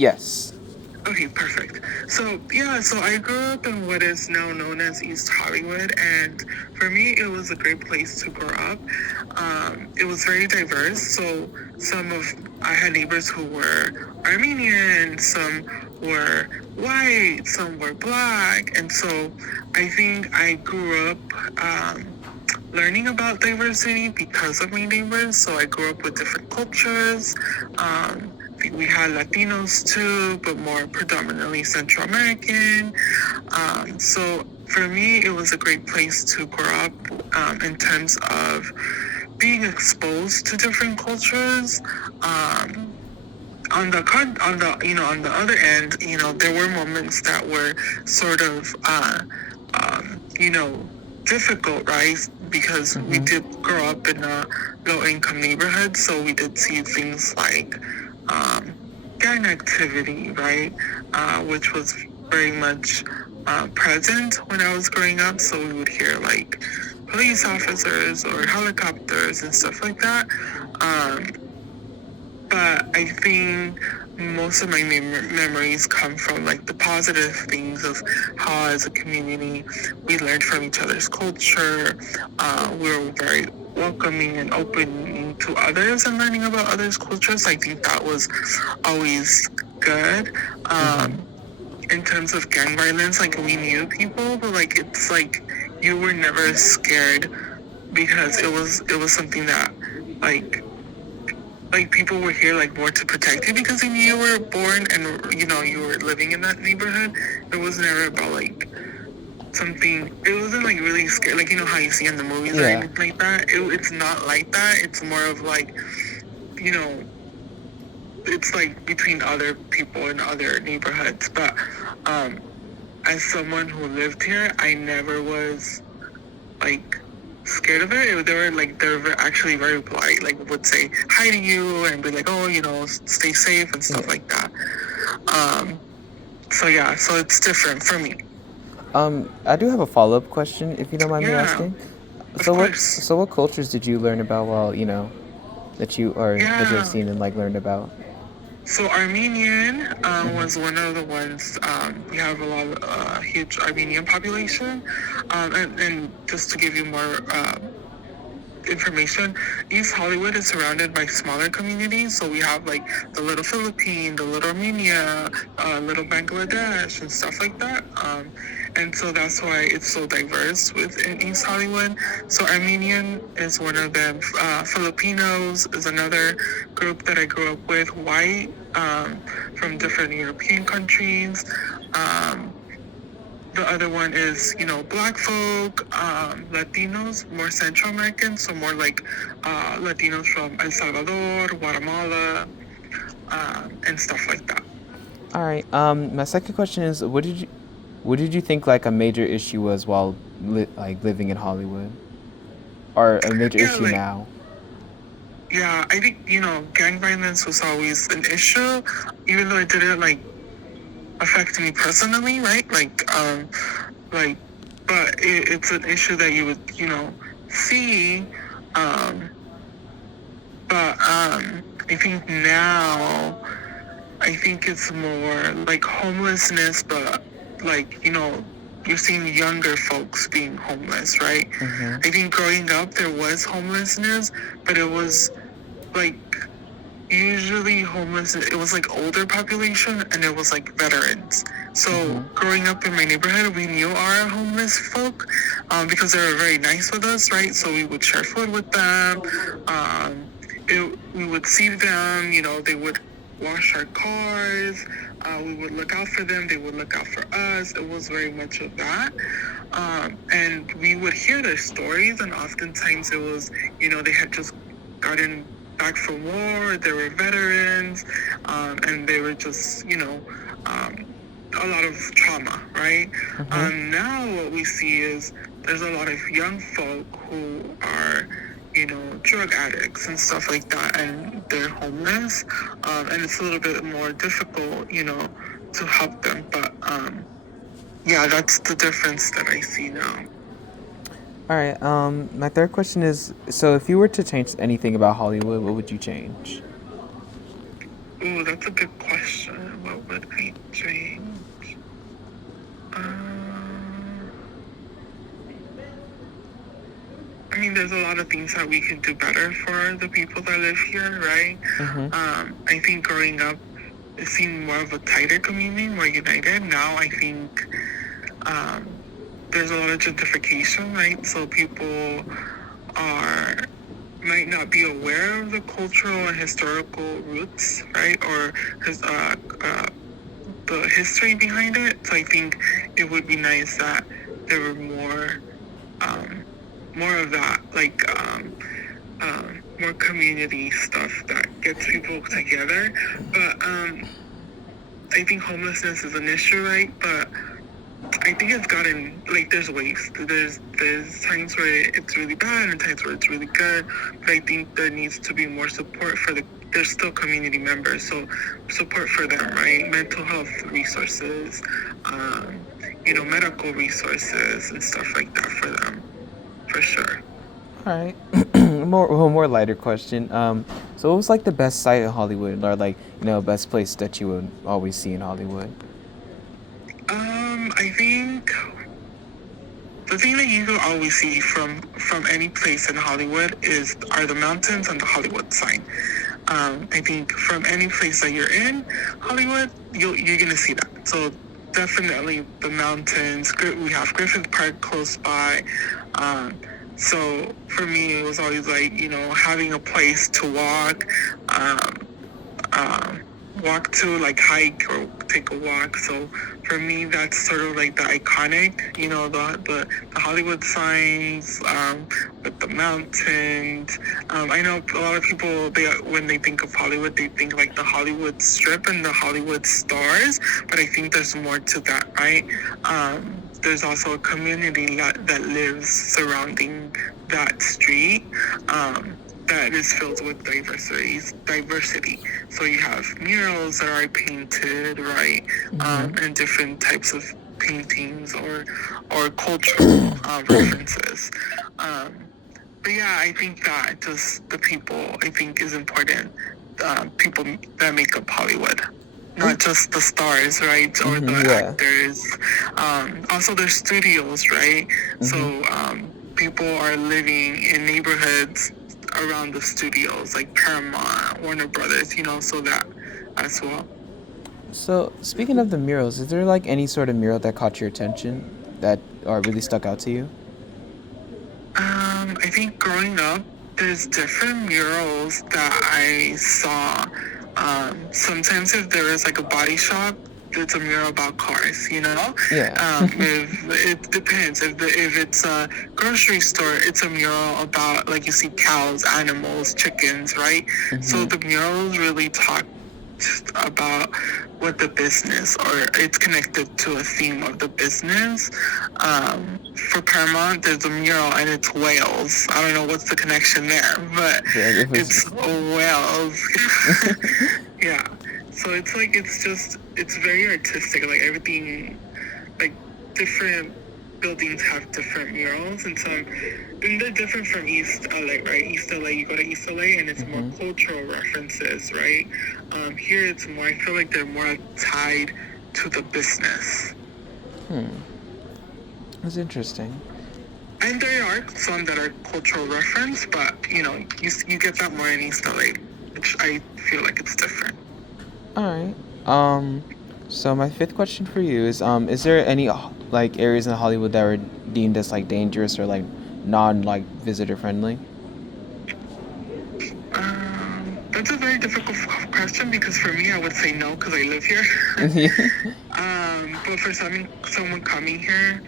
Yes. Okay, perfect. So I grew up in what is now known as East Hollywood, and for me, it was a great place to grow up. It was very diverse. So some of I had neighbors who were Armenian, some were white, some were black, and so I think I grew up. Learning about diversity because of my neighbors. So I grew up with different cultures. We had Latinos too, but more predominantly Central American. So for me, it was a great place to grow up in terms of being exposed to different cultures. Um, on the other end, there were moments that were sort of difficult, right? Because we Mm-hmm. did grow up in a low income neighborhood, so we did see things like um, gang activity, right? Which was very much present when I was growing up. So we would hear like police officers or helicopters and stuff like that. Um, but I think most of my memories come from like the positive things of how, as a community, we learned from each other's culture. We were very welcoming and open to others and learning about others' cultures. I think that was always good. Mm-hmm. In terms of gang violence, like we knew people, but like it's like you were never scared because it was something that like people were here like more to protect you because they knew you were born and you were living in that neighborhood. It was never about like something. It wasn't like really scary, like how you see in the movies or Yeah. anything like that. It's not like that. It's more of like you know, it's like between other people in other neighborhoods. But um, as someone who lived here, I never was like scared of it. They were actually very polite. Like would say hi to you and be like, oh, stay safe and stuff Yeah. like that. Um, so yeah, so it's different for me. I do have a follow-up question, if you don't mind me Yeah, asking. of So what course. so what cultures did you learn about while, that you have Yeah. seen and like learned about? So Armenian Mm-hmm. was one of the ones. We have a lot of huge Armenian population, and just to give you more information, East Hollywood is surrounded by smaller communities. So we have like the Little Philippines, the Little Armenia, Little Bangladesh, and stuff like that. And so that's why it's so diverse within East Hollywood. So Armenian is one of them. Filipinos is another group that I grew up with. White from different European countries. Um, the other one is, Black folk, Latinos, more Central Americans, so more like Latinos from El Salvador, Guatemala, and stuff like that. All right. My second question is, what did you think like a major issue was while living in Hollywood, or a major Yeah, issue like, now? yeah, I think, gang violence was always an issue, even though it didn't, like, affect me personally, right? Like, but it's an issue that you would, see, um, but I think now I think it's more like homelessness, but like, you're seeing younger folks being homeless, right? Mm-hmm. I think growing up there was homelessness, but it was like usually homeless, it was like older population and it was like veterans. So Mm-hmm. growing up in my neighborhood, we knew our homeless folk because they were very nice with us, right? So we would share food with them. Um, we would see them, they would wash our cars. We would look out for them. They would look out for us. It was very much of that. And we would hear their stories, and oftentimes it was, they had just gotten back from war, they were veterans, and they were just, um, a lot of trauma, right? Mm-hmm. Now what we see is there's a lot of young folk who are, drug addicts and stuff like that, and they're homeless, and it's a little bit more difficult, to help them. But yeah, that's the difference that I see now. All right. My third question is, so if you were to change anything about Hollywood, what would you change? Ooh, that's a good question. What think there's a lot of things that we can do better for the people that live here, right? Mm-hmm. I think growing up, it seemed more of a tighter community, more united. Now I think um, there's a lot of gentrification, right? So people are might not be aware of the cultural and historical roots, right? Or the history behind it. So I think it would be nice that there were um, more of that, like more community stuff that gets people together. But I think homelessness is an issue, right? But I think it's gotten, like, there's waves. There's times where it's really bad and times where it's really good. But I think there needs to be more support for there's still community members, so support for them, right? Mental health resources, medical resources and stuff like that for them, for sure. All right. More lighter question. So what was like the best site in Hollywood, or like best place that you would always see in Hollywood? I think the thing that you can always see from any place in Hollywood are the mountains and the Hollywood sign. I think from any place that you're in Hollywood, you're gonna see that. So definitely the mountains. We have Griffith Park close by. So for me, it was always like having a place to walk to, like hike or take a walk. So for me, that's sort of like the iconic, the Hollywood signs, with the mountains. I know a lot of people, when they think of Hollywood, they think like the Hollywood Strip and the Hollywood stars, but I think there's more to that, right? There's also a community that lives surrounding that street. That is filled with diversity. So you have murals that are painted, right, and different types of paintings or cultural references. But yeah, I think that just the people, I think, is important. People that make up Hollywood, not just the stars, right, or the actors. Also, there's studios, right? So people are living in neighborhoods around the studios, like Paramount, Warner Brothers, so that as well. So speaking of the murals, is there like any sort of mural that caught your attention that or really stuck out to you? I think growing up, there's different murals that I saw. Sometimes if there is like a body shop, it's a mural about cars, Yeah. If it depends. If it's a grocery store, it's a mural about, like, you see cows, animals, chickens, right? So the murals really talk about what the business, or it's connected to a theme of the business. For Paramount, there's a mural and it's whales. I don't know what's the connection there, but it's whales. Yeah. So it's like, it's very artistic, like everything, like different buildings have different murals, and they're different from East LA, right? East LA, you go to East LA and it's more cultural references, right? Here it's more, I feel like they're more tied to the business. That's interesting. And there are some that are cultural reference, but you get that more in East LA, which I feel like it's different. All right. So my fifth question for you is there any like areas in Hollywood that were deemed as like dangerous or like non like visitor friendly? That's a very difficult question, because for me, I would say no, because I live here. But for someone coming here,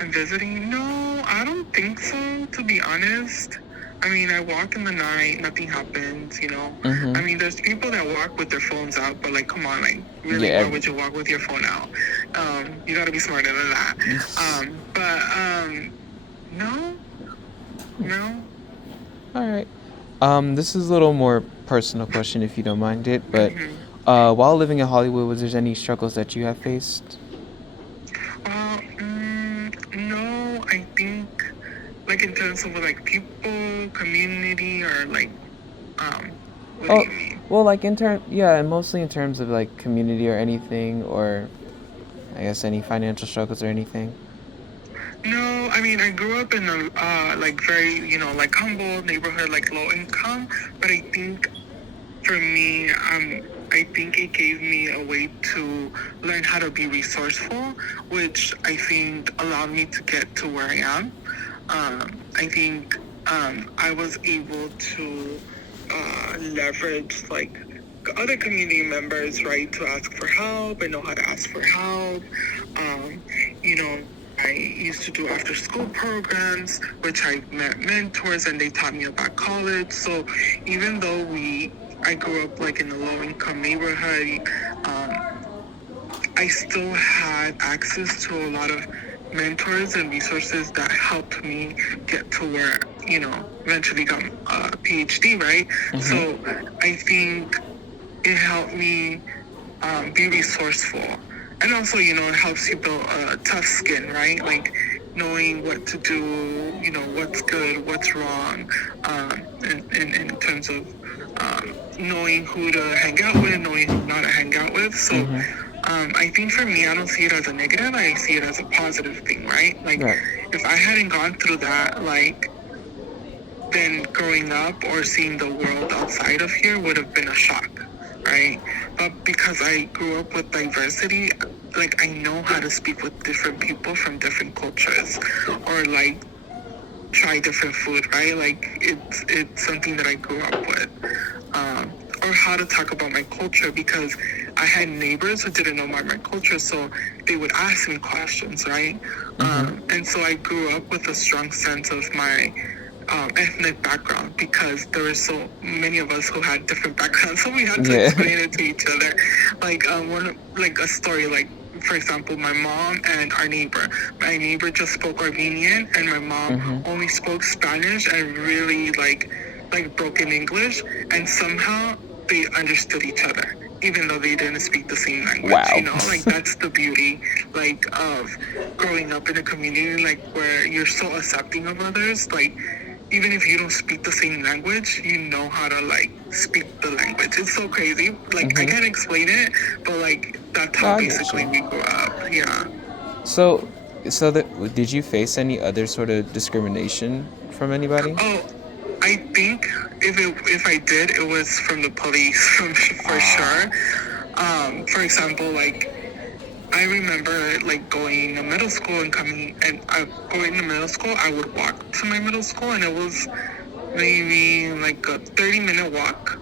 and visiting, no, I don't think so, to be honest. I mean, I walk in the night, nothing happens, I mean, there's people that walk with their phones out, but like, come on, like, really, why would you walk with your phone out? You gotta be smarter than that. No. All right. This is a little more personal question, if you don't mind it, but while living in Hollywood, was there any struggles that you have faced? No, I think, like, in terms of like people, community, or like, what do you mean? Well, like mostly in terms of like community or anything, or I guess any financial struggles or anything? No, I mean, I grew up in a like very, like humble neighborhood, like low income. But I think for me, I think it gave me a way to learn how to be resourceful, which I think allowed me to get to where I am. I think I was able to leverage like other community members, right, to ask for help and know how to ask for help. Um, you know, I used to do after school programs, which I met mentors and they taught me about college. So even though I grew up like in a low income neighborhood, I still had access to a lot of mentors and resources that helped me get to where, eventually got a PhD, right? Mm-hmm. So I think it helped me be resourceful. And also, it helps you build a tough skin, right? Like knowing what to do, what's good, what's wrong, in terms of knowing who to hang out with, knowing who not to hang out with. So Mm-hmm. I think for me, I don't see it as a negative. I see it as a positive thing, right? Like Right. if I hadn't gone through that, like then growing up or seeing the world outside of here would have been a shock, right? But because I grew up with diversity, like I know how to speak with different people from different cultures, or like try different food, right? Like it's something that I grew up with. Or how to talk about my culture, because I had neighbors who didn't know my culture, so they would ask me questions, right? Mm-hmm. And so I grew up with a strong sense of my ethnic background, because there were so many of us who had different backgrounds, so we had to Yeah. explain it to each other. Like like a story, like for example, my mom and our neighbor. My neighbor just spoke Armenian, and my mom Mm-hmm. only spoke Spanish and really like broken English, and somehow they understood each other even though they didn't speak the same language, Wow. like that's the beauty like of growing up in a community like where you're so accepting of others, like even if you don't speak the same language, you know how to like speak the language. It's so crazy, like I Mm-hmm. can't explain it, but like that's No, how I get basically you. we grew up. Yeah. So, did you face any other sort of discrimination from anybody? Oh, I think if I did, it was from the police for sure. Ah. For example, like I remember like going to middle school and coming, and going to middle school, I would walk to my middle school, and it was maybe like a 30-minute walk,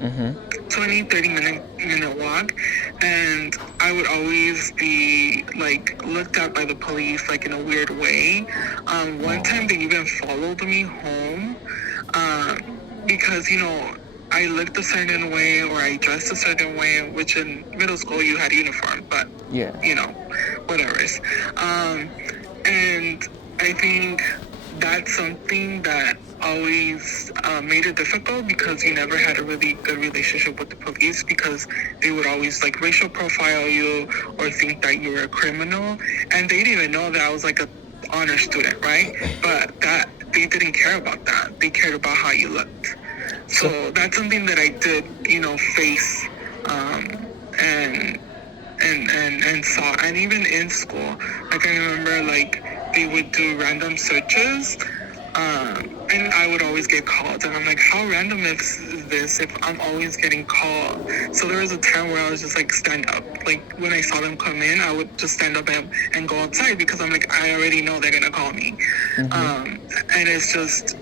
Mm-hmm. 30-minute walk, and I would always be like looked at by the police like in a weird way. One time Oh. they even followed me home, because I looked a certain way or I dressed a certain way, which in middle school you had uniform, but Yeah. whatever. And I think that's something that always made it difficult, because you never had a really good relationship with the police, because they would always like racial profile you or think that you were a criminal, and they didn't even know that I was like a honor student, right? But that they didn't care about that. They cared about how you looked. So. So that's something that I did, face, and and saw. And even in school, like I remember like they would do random searches, and I would always get called, and I'm like, how random is this if I'm always getting called? So there was a time where I was just like stand up, like when I saw them come in, I would just stand up and go outside, because I'm like, I already know they're gonna call me. Mm-hmm. And it's just,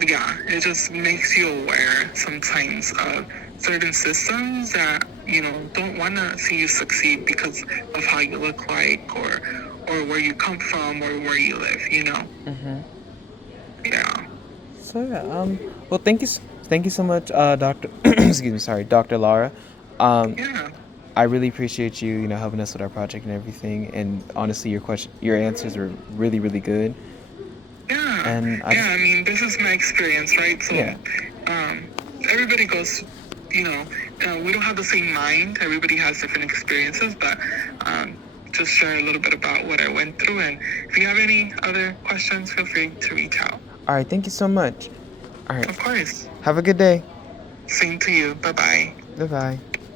yeah, it just makes you aware sometimes of certain systems that don't want to see you succeed because of how you look like, or where you come from, or where you live. Mm-hmm. Yeah. So yeah. Well, thank you so much, Doctor. Excuse me. Sorry, Doctor Lara. Um. Yeah. I really appreciate you, helping us with our project and everything. And honestly, your answers were really, really good. Yeah. And I Yeah. just, I mean, this is my experience, right? So, yeah. um, everybody goes, we don't have the same mind. Everybody has different experiences, but just share a little bit about what I went through. And if you have any other questions, feel free to reach out. All right. Thank you so much. All right. Of course. Have a good day. Same to you. Bye bye. Bye bye.